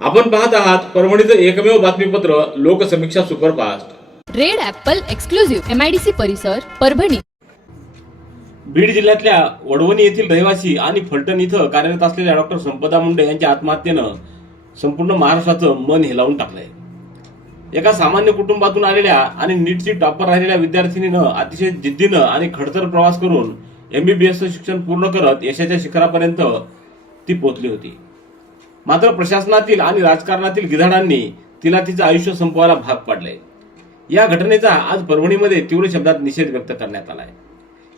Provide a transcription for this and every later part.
आपण पाहत आहात परभणीचं एकमेव बातमीपत्र Loksamiksha superfast. Red apple exclusive MIDC परिसर परभणी. बीड जिल्ह्यातल्या वडवणी येथील रहिवासी आणि फलटण इथं कार्यरत असलेल्या डॉक्टर संपदा मुंडे यांच्या आत्महत्येनं संपूर्ण महाराष्ट्राचं मन हेलावून टाकलंय. एका सामान्य कुटुंबातून आलेल्या आणि नीटची टॉपर राहिलेल्या विद्यार्थिनीनं अतिशय जिद्दीनं आणि खडतर प्रवास करून एमबीबीएसचं शिक्षण पूर्ण करत यशाच्या शिखरापर्यंत ती पोहोचली होती. मात्र प्रशासनातील आणि राजकारणातील गिधाडांनी तिला तिचं आयुष्य संपवायला भाग पाडले या घटनेचा आज परभणीमध्ये तीव्र शब्दात निषेध व्यक्त करण्यात आलाय.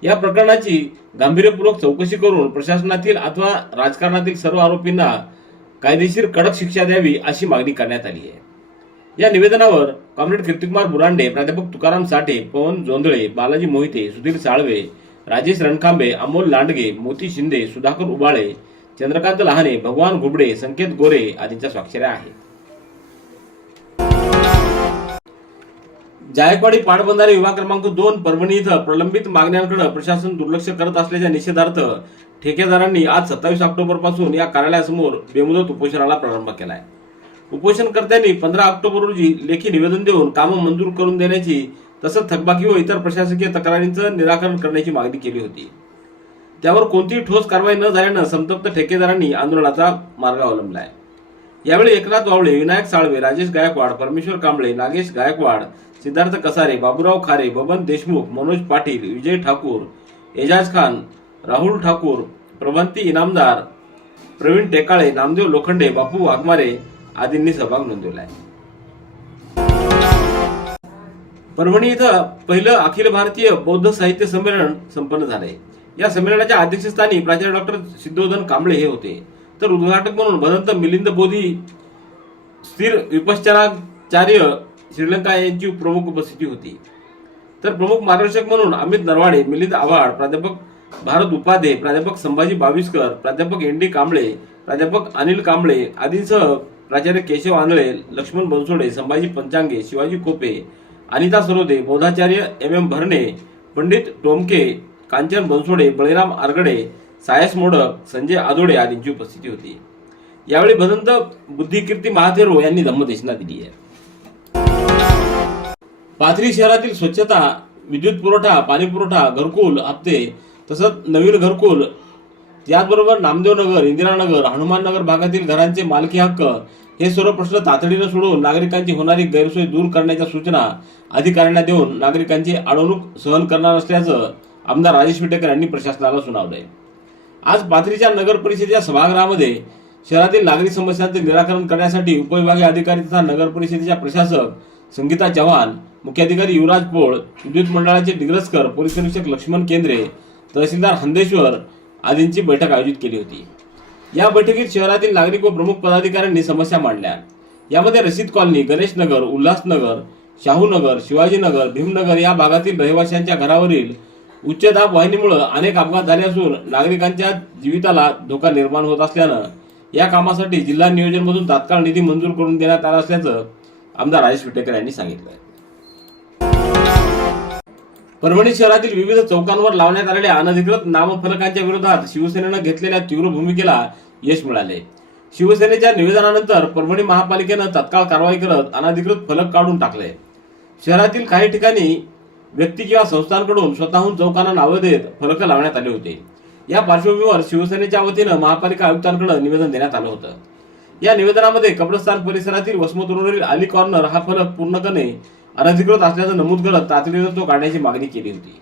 या प्रकरणाची गांभीर्यपूर्वक चौकशी करून प्रशासनातील अथवा राजकारणातील सर्व आरोपींना कायदेशीर कडक शिक्षा द्यावी अशी मागणी करण्यात आली आहे. या निवेदनावर कॉम्रेड कीर्तिकुमार बुरांडे प्राध्यापक तुकाराम साठे पवन जोंधळे बालाजी मोहिते सुधीर साळवे राजेश रणखांबे अमोल लांडगे मोती शिंदे सुधाकर उबाळे चंद्रकांत लहाने भगवान घुबडे संकेत गोरे आदींच्या स्वाक्षऱ्या आहेत. जायकवाडी पाटबंधारे विभाग क्रमांक दोन परभणी इथं प्रलंबित मागण्यांकडे प्रशासन दुर्लक्ष करत असल्याच्या निषेधार्थ ठेकेदारांनी आज सत्तावीस ऑक्टोबरपासून या कार्यालयासमोर बेमुदत उपोषणाला प्रारंभ केलाय. उपोषणकर्त्यांनी पंधरा ऑक्टोबर रोजी लेखी निवेदन देऊन कामं मंजूर करून देण्याची तसंच थकबाकी व इतर प्रशासकीय तक्रारींचं निराकरण करण्याची मागणी केली होती. त्यावर कोणतीही ठोस कारवाई न झाल्यानं संतप्त ठेकेदारांनी आंदोलनाचा मार्ग अवलंबलाय यावेळी एकनाथ वावळे विनायक साळवे राजेश गायकवाड परमेश्वर कांबळे नागेश गायकवाड सिद्धार्थ कसारे बाबूराव खारे बबन देशमुख मनोज पाटील विजय ठाकूर एजाज खान राहुल ठाकूर प्रभंती इनामदार प्रवीण टेकाळे नामदेव लोखंडे बापू वाघमारे आदींनी सहभाग नोंदवलाय परभणी इथं पहिलं अखिल भारतीय बौद्ध साहित्य संमेलन संपन्न झालंय. या संमेलनाच्या अध्यक्षस्थानी प्राचार्य डॉक्टर सिद्धोधन कांबळे हे होते. तर उद्घाटक म्हणून भदंत मिलिंद बोधी स्थिर विपश्चनाचार्य श्रीलंका यांची प्रमुख उपस्थिती होती. तर प्रमुख मार्गदर्शक म्हणून अमित नरवाडे मिलिंद आव्हाड प्राध्यापक भारत उपाध्ये प्राध्यापक संभाजी बाविस्कर प्राध्यापक एन डी कांबळे प्राध्यापक अनिल कांबळे आदींसह प्राचार्य केशव आंधळे लक्ष्मण बनसोडे संभाजी पंचांगे शिवाजी खोपे अनिता सरोदे बोधाचार्य एम एम भरणे पंडित टोमके कांचन बनसोडे बळीराम आरगडे सायस मोडक संजय आदोडे आदींची उपस्थिती होती. यावेळी भदंत बुद्धिकीर्ती महाथेरो यांनी धम्मदेशना दिली आहे. पाथरी शहरातील स्वच्छता विद्युत पुरवठा पाणी पुरवठा घरकुल हप्ते तसंच नवीन घरकुल याचबरोबर नामदेवनगर इंदिरानगर हनुमाननगर भागातील घरांचे मालकी हक्क हे सर्व प्रश्न तातडीनं सोडवून नागरिकांची होणारी गैरसोय दूर करण्याच्या सूचना अधिकाऱ्यांना देऊन नागरिकांची अडवणूक सहन करणार असल्याचं आमदार राजेश विटेकर यांनी प्रशासनाला सुनावलंय. आज पाथरीच्या नगर परिषदेच्या सभागृहामध्ये शहरातील नागरिक समस्यांचे निराकरण करण्यासाठी उपविभागीय अधिकारी तथा नगर परिषदेच्या प्रशासक संगीता चव्हाण मुख्याधिकारी युवराज पोळ विद्युत मंडळाचे डिग्रस्कर पोलीस निरीक्षक लक्ष्मण केंद्रे तहसीलदार हंदेश्वर आदींची बैठक आयोजित केली होती. या बैठकीत शहरातील नागरिक व प्रमुख पदाधिकाऱ्यांनी समस्या मांडल्या. यामध्ये रशीद कॉलनी गणेश नगर उल्हासनगर शाहूनगर शिवाजीनगर भीमनगर या भागातील रहिवाशांच्या घरावरील उच्च दाब वाहिनीमुळे अनेक अपघात झाले असून नागरिकांच्या जीविताला धोका निर्माण होत असल्यानं या कामासाठी जिल्हा नियोजनमधून तात्काळ निधी मंजूर करून देण्यात आला असल्याचं आमदार राजेश विटेकर यांनी सांगितलं परभणी शहरातील विविध चौकांवर लावण्यात आलेल्या अनधिकृत नामफलकांच्या विरोधात शिवसेनेनं घेतलेल्या तीव्र भूमिकेला यश मिळाले. शिवसेनेच्या निवेदनानंतर परभणी महापालिकेनं तत्काळ कारवाई करत अनधिकृत फलक काढून टाकले. शहरातील काही ठिकाणी व्यक्ती किंवा संस्थांकडून स्वतःहून चौकांना नावं देत फलक लावण्यात आले होते. या पार्श्वभूमीवर शिवसेनेच्या वतीनं महापालिका आयुक्तांकडे निवेदन देण्यात आलं होतं. या निवेदनामध्ये कब्रस्तान परिसरातील वसमत रोडवरील अली कॉर्नर हा फलक पूर्णपणे अनधिकृत असल्याचं नमूद करत तातडीनं तो काढण्याची मागणी केली होती.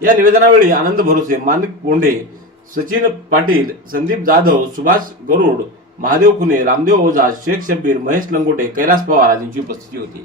या निवेदनावेळी आनंद भरोसे मानिक पोंडे सचिन पाटील संदीप जाधव सुभाष गरुड महादेव खुने रामदेव ओझा शेख शब्बीर महेश लंगोटे कैलास पवार आदींची उपस्थिती होती.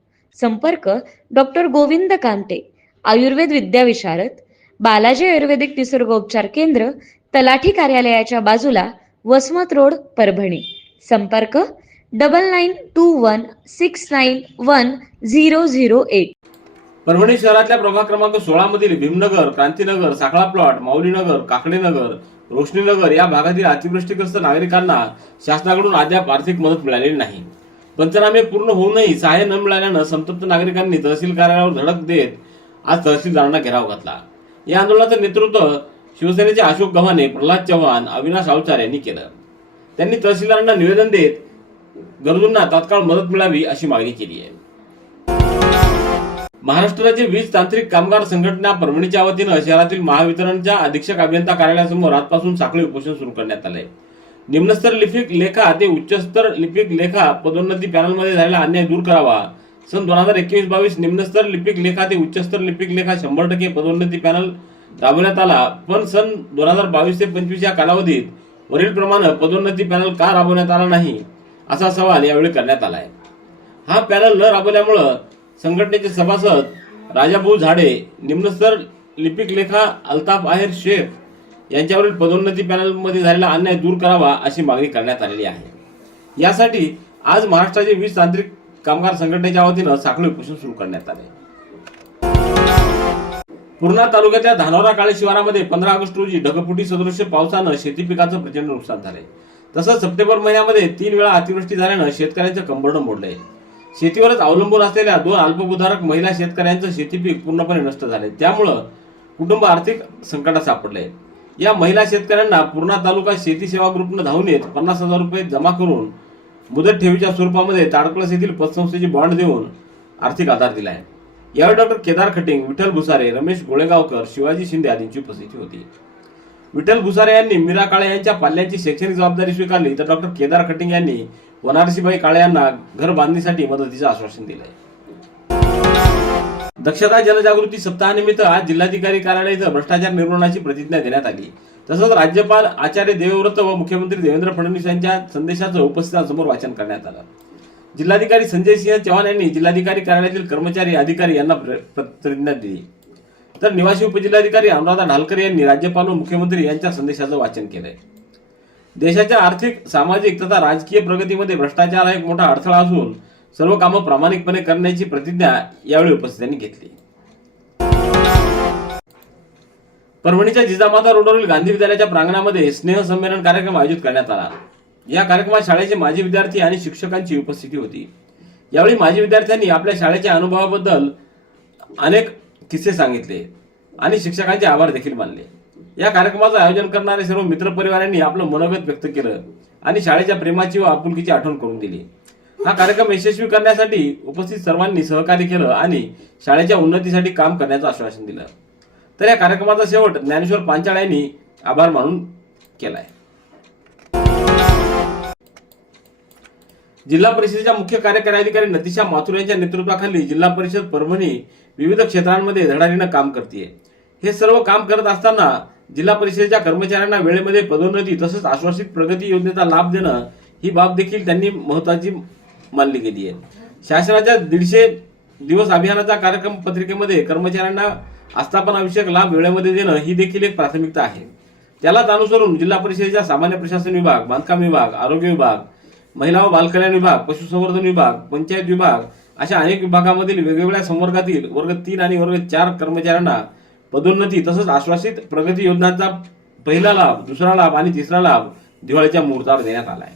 संपर्क डॉक्टर गोविंद कांते आयुर्वेद विद्याविशारद बालाजी आयुर्वेदिक निसर्गोपचार केंद्र तलाठी कार्यालयाच्या बाजूला वसमत रोड परभणी. संपर्क double nine two one six nine one zero zero eight. Parbhani शहरातल्या प्रभाग क्रमांक सोळा मधील भीमनगर क्रांतीनगर साखळा प्लॉट माऊलीनगर काकडेनगर रोशनीनगर या भागातील अतिवृष्टीग्रस्त नागरिकांना शासनाकडून अद्याप आर्थिक मदत मिळालेली नाही. पंचनामे पूर्ण होऊनही सहाय्य न मिळाल्यानं संतप्त नागरिकांनी तहसील कार्यालयावर धडक देत आज तहसीलदारांना घेराव घातला. या आंदोलनाचं नेतृत्व शिवसेनेचे अशोक गव्हाणे प्रल्हाद चव्हाण अविनाश अवचार यांनी केलं. त्यांनी तहसीलदारांना निवेदन देत गरजूंना तात्काळ मदत मिळावी अशी मागणी केली आहे. महाराष्ट्र राज्य वीज तांत्रिक कामगार संघटना परभणीच्या वतीनं शहरातील महावितरणच्या अधीक्षक अभियंता कार्यालयासमोर आजपासून साखळी उपोषण सुरू करण्यात आलंय. निम्नस्तर लिपिक लेखा ते उच्चस्तर लिपिक लेखा पदोन्नती पॅनलमध्ये झालेला अन्याय दूर करावा. सन दोन हजार एकवीस बावीस निम्नस्तर लिपिक लेखा ते उच्चस्तर लिपिक लेखा शंभर टक्के पदोन्नती पॅनल राबवण्यात आला. पण सन दोन हजार बावीस ते पंचवीस या कालावधीत वरील प्रमाणे पदोन्नती पॅनल का राबवण्यात आला नाही? असा सवाल यावेळी करण्यात आलाय. हा पॅनल न राबवल्यामुळं संघटनेचे सभासद राजाभाऊ झाडे निम्नस्तर लिपिक लेखा अल्ताफ आहेर शेख यांच्यावरील पदोन्नती पॅनलमध्ये झालेला अन्याय दूर करावा अशी मागणी करण्यात आलेली आहे. यासाठी आज महाराष्ट्राचे वीज तांत्रिक कामगार संघटनेच्या वतीनं साखळी उपोषण सुरू करण्यात आले. पूर्णा तालुक्यातल्या धानोरा काळे शिवारामध्ये पंधरा ऑगस्ट रोजी ढगफुटी सदृश्य पावसानं शेती पिकाचं प्रचंड नुकसान झालंय तसंच सप्टेंबर महिन्यामध्ये तीन वेळा अतिवृष्टी झाल्यानं शेतकऱ्यांचं कंबरडं मोडलंय शेतीवरच अवलंबून असलेल्या दोन अल्पभूधारक महिला शेतकऱ्यांचं शेतीपीक पूर्णपणे नष्ट झाले. त्यामुळं कुटुंब आर्थिक संकटात सापडले. या महिला शेतकऱ्यांना पूर्णा तालुका शेती सेवा ग्रुपनं धावून येत पन्नास हजार रुपये जमा करून मुदत ठेवीच्या स्वरूपामध्ये ताडकळस येथील पतसंस्थेची बॉन्ड देऊन आर्थिक आधार दिला आहे यावेळी डॉक्टर केदार खटिंग विठ्ठल भुसारे रमेश गोळेगावकर शिवाजी शिंदे आदींची उपस्थिती होती. विठ्ठल भुसारे यांनी मीरा काळे यांच्या पाल्यांची शैक्षणिक जबाबदारी स्वीकारली तर डॉक्टर केदार खटिंग यांनी वनारसीबाई काळे यांना घर बांधणीसाठी मदतीचं आश्वासन दिलं आहे दक्षता जनजागृती सप्ताहानिमित्त आज जिल्हाधिकारी कार्यालय इथं भ्रष्टाचार निर्मूलनाची प्रतिज्ञा देण्यात आली. तसंच राज्यपाल आचार्य देवव्रत व मुख्यमंत्री देवेंद्र फडणवीस यांच्या संदेशाचं उपस्थितांसमोर वाचन करण्यात आलं. जिल्हाधिकारी संजय सिंह चव्हाण यांनी जिल्हाधिकारी कार्यालयातील कर्मचारी अधिकारी यांना प्र- प्रतिज्ञा दिली. तर निवासी उपजिल्हाधिकारी अनुराधा ढालकर यांनी राज्यपाल व मुख्यमंत्री यांच्या संदेशाचं वाचन केलंय. देशाच्या आर्थिक सामाजिक तथा राजकीय प्रगतीमध्ये भ्रष्टाचार हा एक मोठा अडथळा असून सर्व कामं प्रामाणिकपणे करण्याची प्रतिज्ञा यावेळी उपस्थितांनी घेतली. परभणीच्या जिजामाता रोडवरील गांधी विद्यालयाच्या प्रांगणामध्ये स्नेह संमेलन कार्यक्रम आयोजित करण्यात आला. या कार्यक्रमात शाळेचे माजी विद्यार्थी आणि शिक्षकांची उपस्थिती होती. यावेळी माजी विद्यार्थ्यांनी आपल्या शाळेच्या अनुभवाबद्दल अनेक किस्से सांगितले आणि शिक्षकांचे आभार देखील मानले. या कार्यक्रमाचं आयोजन करणारे सर्व मित्रपरिवारांनी आपलं मनोगत व्यक्त केलं आणि शाळेच्या प्रेमाची व आपुलकीची आठवण करून दिली. हा कार्यक्रम यशस्वी करण्यासाठी उपस्थित सर्वांनी सहकार्य केलं आणि शाळेच्या उन्नतीसाठी काम करण्याचं आश्वासन दिलं. तर या कार्यक्रमाचा शेवट ज्ञानेश्वर पांचाळ यांनी आभार मानून केलाय. जिल्हा परिषदेच्या मुख्य कार्यकारी अधिकारी नतिशा माथुर यांच्या नेतृत्वाखाली जिल्हा परिषद परभणी विविध क्षेत्रांमध्ये धडाडीनं काम करते हे सर्व काम करत असताना जिल्हा परिषदेच्या कर्मचाऱ्यांना वेळेमध्ये पदोन्नती तसंच आश्वासित प्रगती योजनेचा लाभ देणं ही बाब देखील त्यांनी महत्वाची मानली गेली आहे. शासनाच्या दीडशे दिवस अभियानाचा कार्यक्रम पत्रिकेमध्ये कर्मचाऱ्यांना आस्थापनाविषयक लाभ वेळेमध्ये देणं ही देखील एक प्राथमिकता आहे. त्यालाच अनुसरून जिल्हा परिषदेच्या सामान्य प्रशासन विभाग बांधकाम विभाग आरोग्य विभाग महिला व बालकल्याण विभाग पशुसंवर्धन विभाग पंचायत विभाग अशा अनेक विभागामधील वेगवेगळ्या संवर्गातील वर्ग तीन आणि वर्ग चार कर्मचाऱ्यांना पदोन्नती तसंच आश्वासित प्रगती योजनांचा पहिला लाभ दुसरा लाभ आणि तिसरा लाभ दिवाळीच्या मुहूर्तावर देण्यात आला आहे.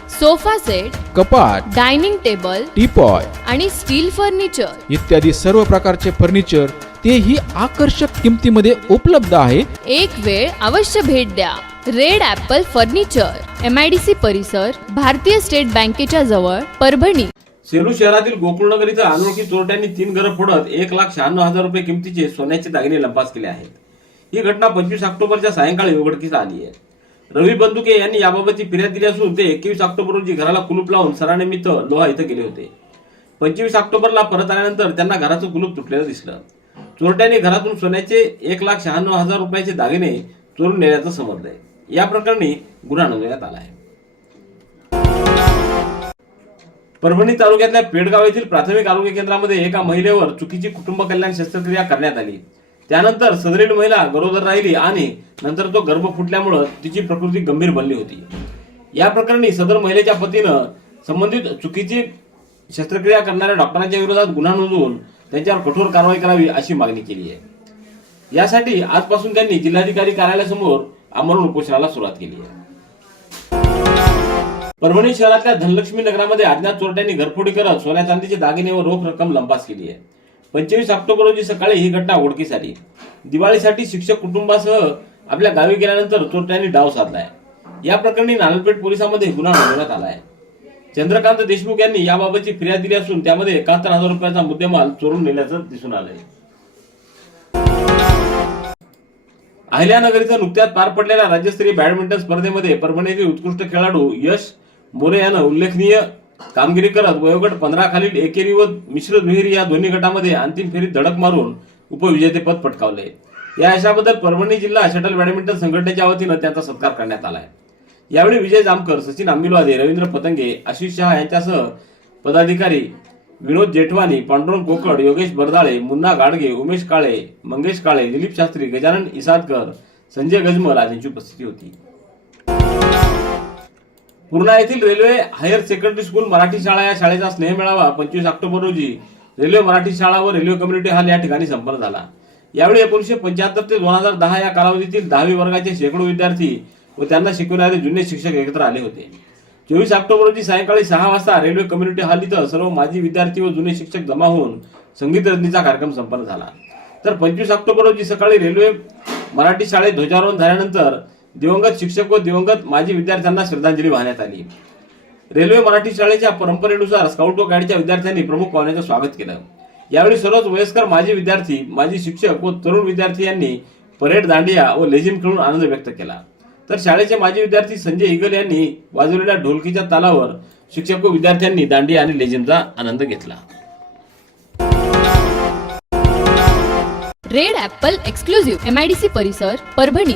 sofa set कपाट डायनिंग टेबल टीपॉय आणि स्टील फर्निचर. इत्यादी सर्व प्रकारचे फर्निचर तेही आकर्षक किमतीमध्ये उपलब्ध आहे. एक वेळ अवश्य भेट द्या. Red apple furniture M I D C परिसर भारतीय स्टेट बँकेच्या जवळ परभणी. सेलू शहरातील गोकुळनगर इथं अनोळखी चोरट्यांनी तीन घरं फोडत एक लाख शहाण्णव हजार रुपये किमतीचे सोन्याचे दागिने लंपास केले आहेत. ही घटना पंचवीस ऑक्टोबरच्या सायंकाळी उघडकीस आली आहे. रवी बंदुके यांनी याबाबतची फिर्याद दिली असून ते एकवीस ऑक्टोबर रोजी घराला कुलूप लावून सरानिमित्त लोहा इथं गेले होते. पंचवीस ऑक्टोबरला परत आल्यानंतर त्यांना घराचं कुलूप तुटलेलं दिसलं. चोरट्याने घरातून सोन्याचे एक लाख शहाण्णव हजार रुपयाचे दागिने चोरून नेल्याचं समजलंय या प्रकरणी गुन्हा नोंदवण्यात आला आहे. परभणी तालुक्यातल्या पेडगाव येथील प्राथमिक आरोग्य केंद्रामध्ये एका महिलेवर चुकीची कुटुंब कल्याण शस्त्रक्रिया करण्यात आली. त्यानंतर सदरील महिला गरोदर राहिली आणि नंतर तो गर्भ फुटल्यामुळं तिची प्रकृती गंभीर बनली होती. या प्रकरणी सदर महिलेच्या पतीनं संबंधित चुकीची शस्त्रक्रिया करणाऱ्या डॉक्टरांच्या विरोधात गुन्हा नोंदवून त्यांच्यावर कठोर कारवाई करावी अशी मागणी केली आहे. यासाठी आजपासून त्यांनी जिल्हाधिकारी कार्यालयासमोर आमरण उपोषणाला सुरुवात केली आहे. परभणी शहरातल्या धनलक्ष्मी नगरामध्ये अज्ञात चोरट्यांनी घरफोडी करत सोन्या चांदीचे दागिने व रोख रक्कम लंपास केली आहे. पंचवीस ऑक्टोबर रोजी सकाळी ही घटना उघडकीस आली. दिवाळीसाठी शिक्षक कुटुंबासह आपल्या गावी गेल्यानंतर चोरट्यांनी डाव साधलाय. या प्रकरणी नानलपेठ पोलिसांमध्ये गुन्हा नोंदवण्यात आला आहे चंद्रकांत देशमुख यांनी याबाबतची फिर्याद दिली असून त्यामध्ये एकाहत्तर हजार रुपयाचा मुद्देमाल चोरून नेल्याचं दिसून आलंय. अहिल्यानगर इथं नुकत्याच पार पडलेल्या राज्यस्तरीय बॅडमिंटन स्पर्धेमध्ये परभणीतील उत्कृष्ट खेळाडू यश मोरे यानं उल्लेखनीय कामगिरी करत वयोगट पंधरा खालील एकेरी व मिश्र दुहेरी या दोन्ही गटामध्ये अंतिम फेरीत धडक मारून उपविजेतेपद पटकावले. या यशाबद्दल परभणी जिल्हा शटल बॅडमिंटन संघटनेच्या वतीनं त्यांचा सत्कार करण्यात आलाय. यावेळी विजय जामकर सचिन आंबिलवादे रवींद्र पतंगे आशिष शहा यांच्यासह पदाधिकारी विनोद जेठवानी पांडुरंग कोकड योगेश बरदाळे मुन्ना गाडगे उमेश काळे मंगेश काळे दिलीप शास्त्री गजानन इसादकर संजय गजमल आदींची उपस्थिती होती. पूर्णा येथील railway higher secondary school Marathi शाळा या शाळेचा स्नेह मेळावा पंचवीस ऑक्टोबर रोजी रेल्वे मराठी शाळा व रेल्वे कम्युनिटी हॉल या ठिकाणी संपन्न झाला. यावेळी एकोणीशे पंच्याहत्तर ते दोन हजार दहा या कालावधीतील दहावी वर्गाचे शेकडो विद्यार्थी व त्यांना शिकवणारे जुने शिक्षक एकत्र आले होते. चोवीस ऑक्टोबर रोजी सायंकाळी सहा वाजता रेल्वे कम्युनिटी हॉल इथं सर्व माजी विद्यार्थी व जुने शिक्षक जमा होऊन संगीत रजनीचा कार्यक्रम संपन्न झाला. तर पंचवीस ऑक्टोबर रोजी सकाळी रेल्वे मराठी शाळेत ध्वजारोहण झाल्यानंतर दिवंगत शिक्षक व दिवंगत माजी विद्यार्थ्यांना श्रद्धांजली वाहण्यात आली. रेल्वे मराठी शाळेच्या परंपरेनुसार स्काउट व गाईडच्या विद्यार्थ्यांनी प्रमुख पाहुण्याचं स्वागत केलं. यावेळी सर्वच वयस्कर माजी विद्यार्थी माजी शिक्षक व तरुण विद्यार्थी यांनी परेड दांडिया व लेझिम खेळून आनंद व्यक्त केला. तर शाळेचे माजी विद्यार्थी संजय इगल यांनी वाजवलेल्या ढोलकीच्या तालावर शिक्षक व विद्यार्थ्यांनी दांडिया आणि लेझिमचा आनंद घेतला. Red apple exclusive M I D C परिसर परभणी.